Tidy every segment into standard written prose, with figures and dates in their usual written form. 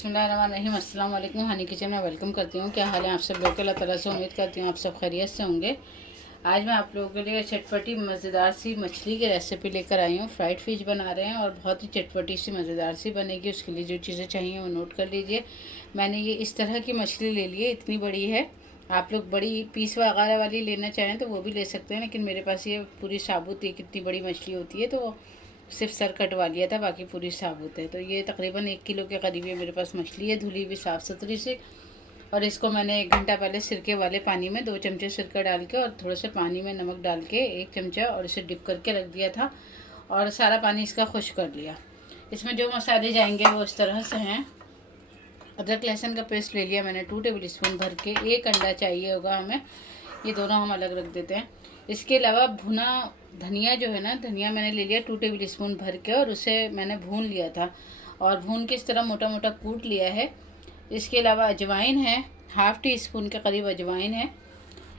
बिस्मिल्लाहिर्रहमानिर्रहीम। अस्सलाम वालेकुम। हनी किचन में वेलकम करती हूँ। क्या हाल है आप सब लोग के? अल्लाह ताला से उम्मीद करती हूँ आप सब खैरियत से होंगे। आज मैं आप लोगों के लिए चटपटी मज़ेदार सी मछली की रेसिपी लेकर आई हूँ। फ्राइड फिश बना रहे हैं और बहुत ही चटपटी सी मज़ेदार सी बनेगी। उसके लिए जो चीज़ें चाहिए वो नोट कर लीजिए। मैंने ये इस तरह की मछली ले ली है, इतनी बड़ी है। आप लोग बड़ी पीस वगैरह वाली लेना चाहें तो वो भी ले सकते हैं, लेकिन मेरे पास ये पूरी साबुत एक इतनी बड़ी मछली होती है तो सिर्फ सर कटवा लिया था, बाकी पूरी साबुत है। तो ये तकरीबन 1 किलो के करीब ये मेरे पास मछली है, धुली हुई साफ़ सुथरी से। और इसको मैंने 1 घंटा पहले सिरके वाले पानी में 2 चमचे सिरका डाल के और थोड़े से पानी में नमक डाल के 1 चमचा और इसे डिप करके रख दिया था और सारा पानी इसका खुश्क कर लिया। इसमें जो मसाले जाएंगे वो इस तरह से हैं। अदरक लहसुन का पेस्ट ले लिया मैंने 2 टेबल स्पून भर के। 1 अंडा चाहिए होगा हमें, ये दोनों हम अलग रख देते हैं। इसके अलावा भुना धनिया जो है ना, धनिया मैंने ले लिया 2 टेबल स्पून भर के और उसे मैंने भून लिया था और भून के इस तरह मोटा मोटा कूट लिया है। इसके अलावा अजवाइन है, 1/2 टीस्पून के करीब अजवाइन है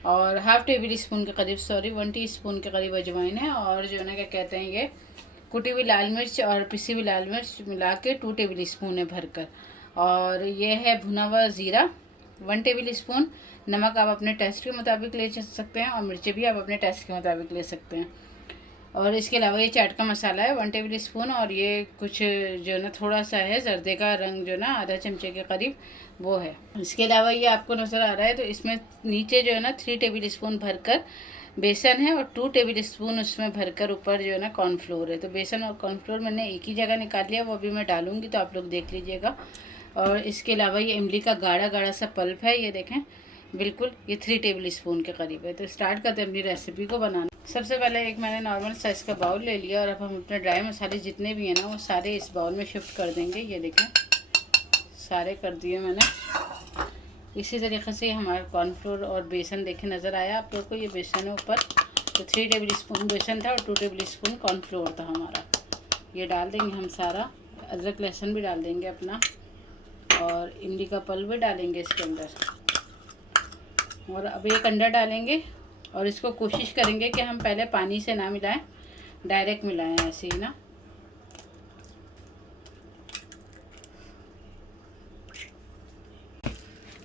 और 1/2 टेबल स्पून के करीब 1 टीस्पून के करीब अजवाइन है। और जो है ना क्या कहते हैं, ये कुटी हुई लाल मिर्च और पिसी हुई लाल मिर्च मिला के 2 टेबल स्पून है भरकर। और ये है भुना हुआ ज़ीरा 1 टेबल स्पून। नमक आप अपने टेस्ट के मुताबिक ले सकते हैं और मिर्चें भी आप अपने टेस्ट के मुताबिक ले सकते हैं। और इसके अलावा ये चाट का मसाला है 1 टेबल स्पून और ये कुछ जो है ना थोड़ा सा है जर्दे का रंग, जो ना आधा चमचे के करीब वो है। इसके अलावा ये आपको नज़र आ रहा है तो इसमें नीचे जो है ना 3 टेबल स्पून भरकर बेसन है और 2 टेबल स्पून उसमें भरकर ऊपर जो है ना कॉर्नफ्लोर है। तो बेसन और कॉर्नफ्लोर मैंने एक ही जगह निकाल लिया, वो अभी मैं डालूँगी तो आप लोग देख लीजिएगा। और इसके अलावा ये इमली का गाढ़ा गाढ़ा सा पल्प है, ये देखें बिल्कुल, ये 3 टेबल स्पून के करीब है। तो स्टार्ट करते हैं अपनी रेसिपी को बनाना। सबसे पहले एक मैंने नॉर्मल साइज़ का बाउल ले लिया और अब हम अपने ड्राई मसाले जितने भी हैं ना वो सारे इस बाउल में शिफ्ट कर देंगे। ये देखें सारे कर दिए मैंने। इसी तरीके से हमारा कॉर्नफ्लोर और बेसन देखें नज़र आया आप लोग को, ये बेसन है ऊपर। तो 3 टेबल स्पून बेसन था और 2 टेबल स्पून कॉर्नफ्लोर था हमारा। ये डाल देंगे हम सारा। अदरक लहसुन भी डाल देंगे अपना और इमली का पल्प भी डालेंगे इसके अंदर। और अब एक अंडा डालेंगे और इसको कोशिश करेंगे कि हम पहले पानी से ना मिलाएं, डायरेक्ट मिलाएं ऐसे ही ना।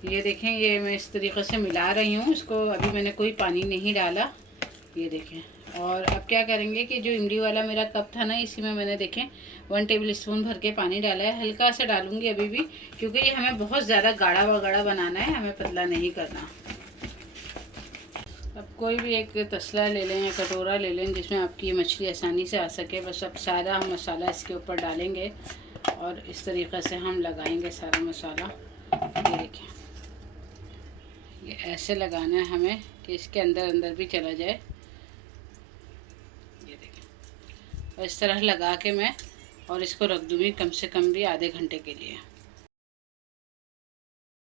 ये देखें, ये मैं इस तरीके से मिला रही हूँ इसको, अभी मैंने कोई पानी नहीं डाला। ये देखें। और अब क्या करेंगे कि जो इमली वाला मेरा कप था ना, इसी में मैंने देखें 1 टेबल स्पून भर के पानी डाला है। हल्का सा डालूंगी अभी भी, क्योंकि ये हमें बहुत ज़्यादा गाढ़ा वगाढ़ा बनाना है, हमें पतला नहीं करना। अब कोई भी एक तसला ले लें या कटोरा ले लें जिसमें आपकी ये मछली आसानी से आ सके। बस अब सारा हम मसाला इसके ऊपर डालेंगे और इस तरीक़े से हम लगाएंगे सारा मसाला। ये देखें, ये ऐसे लगाना है हमें कि इसके अंदर अंदर भी चला जाए। ये देखें, और इस तरह लगा के मैं और इसको रख दूँगी कम से कम भी आधे घंटे के लिए।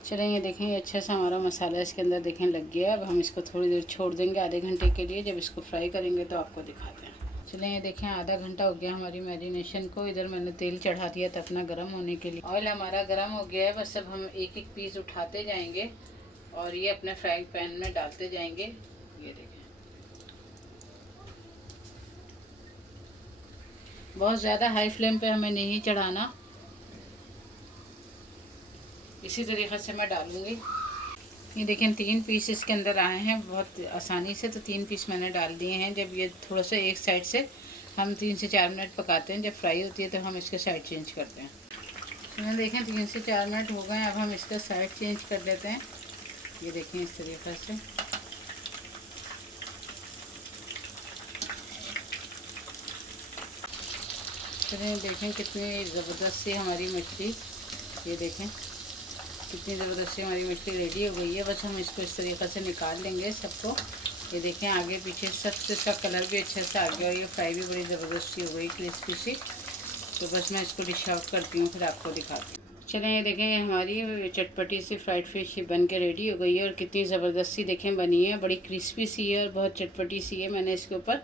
चलें, ये देखें ये अच्छा सा हमारा मसाला इसके अंदर देखें लग गया है। अब हम इसको थोड़ी देर छोड़ देंगे आधे घंटे के लिए, जब इसको फ्राई करेंगे तो आपको दिखाते हैं। चलें, ये देखें आधा घंटा हो गया हमारी मैरिनेशन को। इधर मैंने तेल चढ़ा दिया था अपना गर्म होने के लिए। ऑयल हमारा गर्म हो गया है। बस अब हम एक एक पीस उठाते जाएंगे और ये अपने फ्राई पैन में डालते जाएंगे। ये देखें, बहुत ज़्यादा हाई फ्लेम पे हमें नहीं चढ़ाना। इसी तरीके से मैं डालूँगी। ये देखें 3 पीस इसके अंदर आए हैं बहुत आसानी से, तो 3 पीस मैंने डाल दिए हैं। जब ये थोड़ा सा एक साइड से हम 3 से 4 मिनट पकाते हैं, जब फ्राई होती है तो हम इसके साइड चेंज करते हैं। तो देखें 3 से 4 मिनट हो गए, अब हम इसका साइड चेंज कर देते हैं। ये देखें इस तरीके से। चलिए देखें कितनी ज़बरदस्त सी हमारी मछली, ये देखें कितनी ज़बरदस्त सी हमारी मछली रेडी हो गई है। बस हम इसको इस तरीके से निकाल लेंगे सबको। ये देखें आगे पीछे सबसे इसका कलर भी अच्छा सा आ गया और ये फ्राई भी बड़ी ज़बरदस्त सी हो गई, क्रिस्पी सी। तो बस मैं इसको डिश आउट करती हूँ, फिर आपको दिखाती हूँ। चलें, ये देखें हमारी चटपटी सी फ्राइड फिश बन के रेडी हो गई है और कितनी ज़बरदस्त सी देखें बनी है, बड़ी क्रिस्पी सी है और बहुत चटपटी सी है। मैंने इसके ऊपर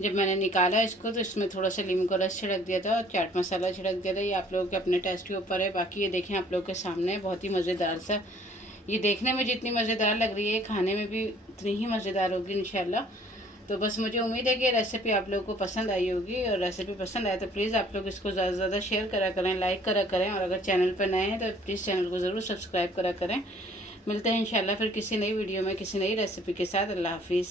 जब मैंने निकाला इसको तो इसमें थोड़ा सा नींबू का रस छिड़क दिया था और चाट मसाला छिड़क दिया था। ये आप लोगों के अपने टेस्ट के ऊपर है। बाकी ये देखें आप लोगों के सामने बहुत ही मज़ेदार सा, ये देखने में जितनी मज़ेदार लग रही है खाने में भी उतनी ही मज़ेदार होगी इंशाल्लाह। तो बस मुझे उम्मीद है कि रेसिपी आप लोगों को पसंद आई होगी, और रेसिपी पसंद आए तो प्लीज़ आप लोग इसको ज़्यादा से ज़्यादा शेयर करा करें, लाइक करा करें, और अगर चैनल पर नए हैं तो प्लीज़ चैनल को ज़रूर सब्सक्राइब करा करें। मिलते हैं इंशाल्लाह फिर किसी नई वीडियो में किसी नई रेसिपी के साथ। अल्लाह हाफिज़।